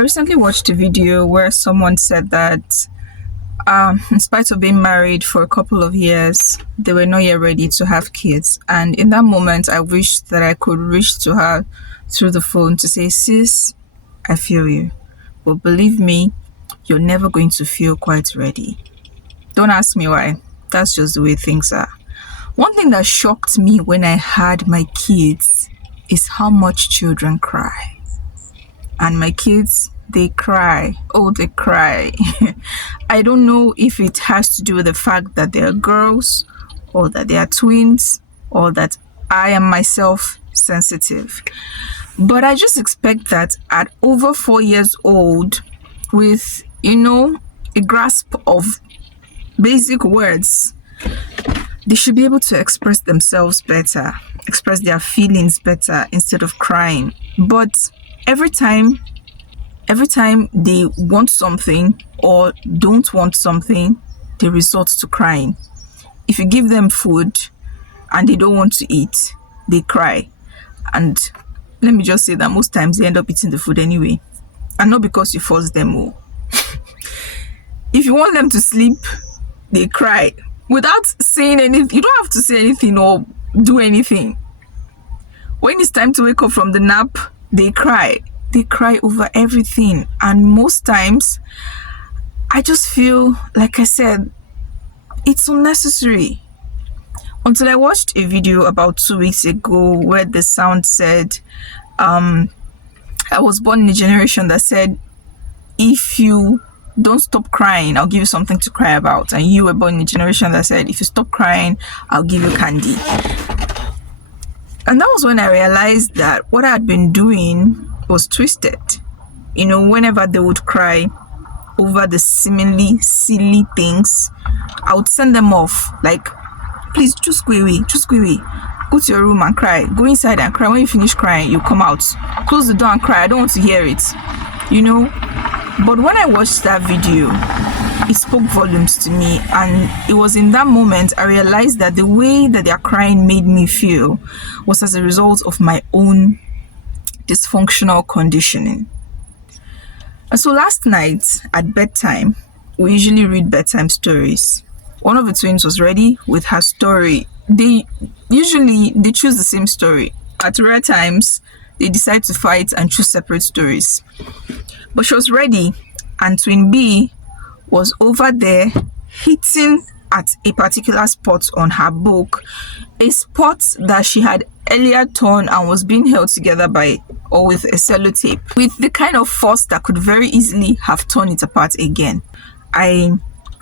recently watched a video where someone said that in spite of being married for a couple of years, they were not yet ready to have kids. And in that moment, I wished that I could reach to her through the phone to say, sis, I feel you. But believe me, you're never going to feel quite ready. Don't ask me why. That's just the way things are. One thing that shocked me when I had my kids is how much children cry. And my kids, they cry. Oh, they cry. I don't know if it has to do with the fact that they are girls or that they are twins or that I am myself sensitive. But I just expect that at over 4 years old, with, a grasp of basic words, they should be able to express themselves better, express their feelings better instead of crying. But every time they want something or don't want something, they resort to crying. If you give them food and they don't want to eat, they cry. And let me just say that most times they end up eating the food anyway. And not because you force them. If you want them to sleep, they cry. Without saying anything, you don't have to say anything or do anything. When it's time to wake up from the nap, they cry. They cry over everything. And most times, I just feel, like I said, it's unnecessary. Until I watched a video about 2 weeks ago where the sound said, I was born in a generation that said, if you don't stop crying, I'll give you something to cry about. And you were born in a generation that said, if you stop crying, I'll give you candy. And that was when I realized that what I had been doing was twisted. Whenever they would cry over the seemingly silly things, I would send them off. Like, please, just go away. Go to your room and cry. Go inside and cry. When you finish crying, you come out. Close the door and cry. I don't want to hear it. But when I watched that video, it spoke volumes to me. And it was in that moment I realized that the way that they are crying made me feel was as a result of my own dysfunctional conditioning. And so last night at bedtime, we usually read bedtime stories. One of the twins was ready with her story. They choose the same story. At rare times, they decide to fight and choose separate stories. But she was ready, and twin B was over there hitting at a particular spot on her book, a spot that she had earlier torn and was being held together with a sellotape, with the kind of force that could very easily have torn it apart again. I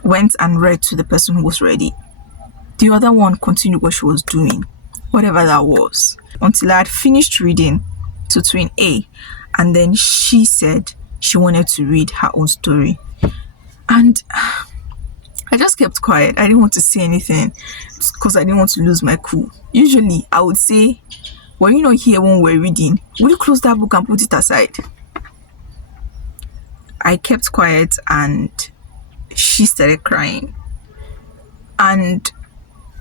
went and read to the person who was ready. The other one continued what she was doing, whatever that was, until I had finished reading to twin A, and then she said she wanted to read her own story. And I just kept quiet. I didn't want to say anything because I didn't want to lose my cool. Usually, I would say, were you not here when we were reading? Will you close that book and put it aside? I kept quiet and she started crying. And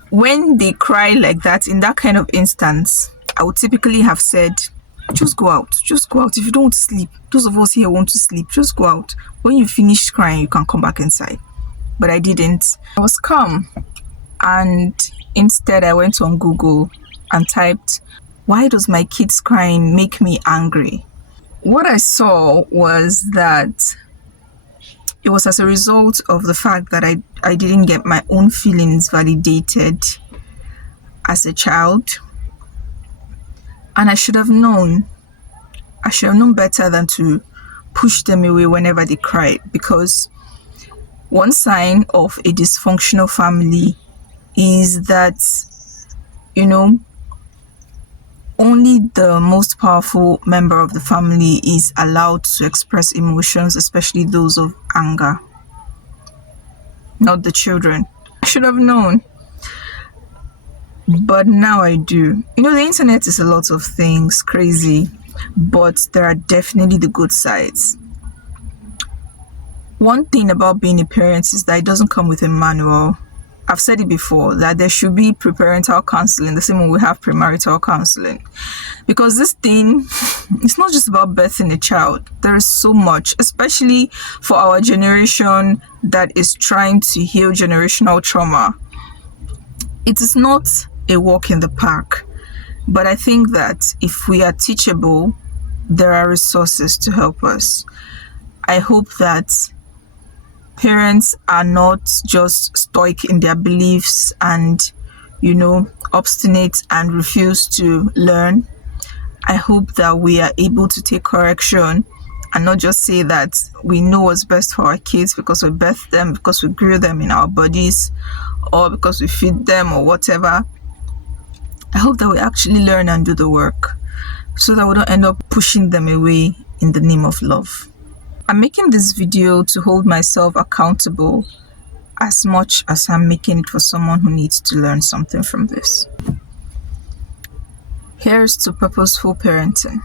when they cry like that, in that kind of instance, I would typically have said, just go out. If you don't want to sleep, those of us here want to sleep, just go out. When you finish crying, you can come back inside. But I didn't. I was calm. And instead, I went on Google and typed, why does my kids crying make me angry? What I saw was that it was as a result of the fact that I didn't get my own feelings validated as a child. And I should have known better than to push them away whenever they cry, because one sign of a dysfunctional family is that, only the most powerful member of the family is allowed to express emotions, especially those of anger, not the children. I should have known. But now I do. The internet is a lot of things, crazy, but there are definitely the good sides. One thing about being a parent is that it doesn't come with a manual. I've said it before that there should be preparental counseling the same way we have premarital counseling. Because this thing, it's not just about birthing a child. There is so much, especially for our generation that is trying to heal generational trauma. It is not a walk in the park. But I think that if we are teachable, there are resources to help us. I hope that parents are not just stoic in their beliefs and, obstinate and refuse to learn. I hope that we are able to take correction and not just say that we know what's best for our kids because we birthed them, because we grew them in our bodies, or because we feed them or whatever. I hope that we actually learn and do the work so that we don't end up pushing them away in the name of love. I'm making this video to hold myself accountable as much as I'm making it for someone who needs to learn something from this. Here's to purposeful parenting.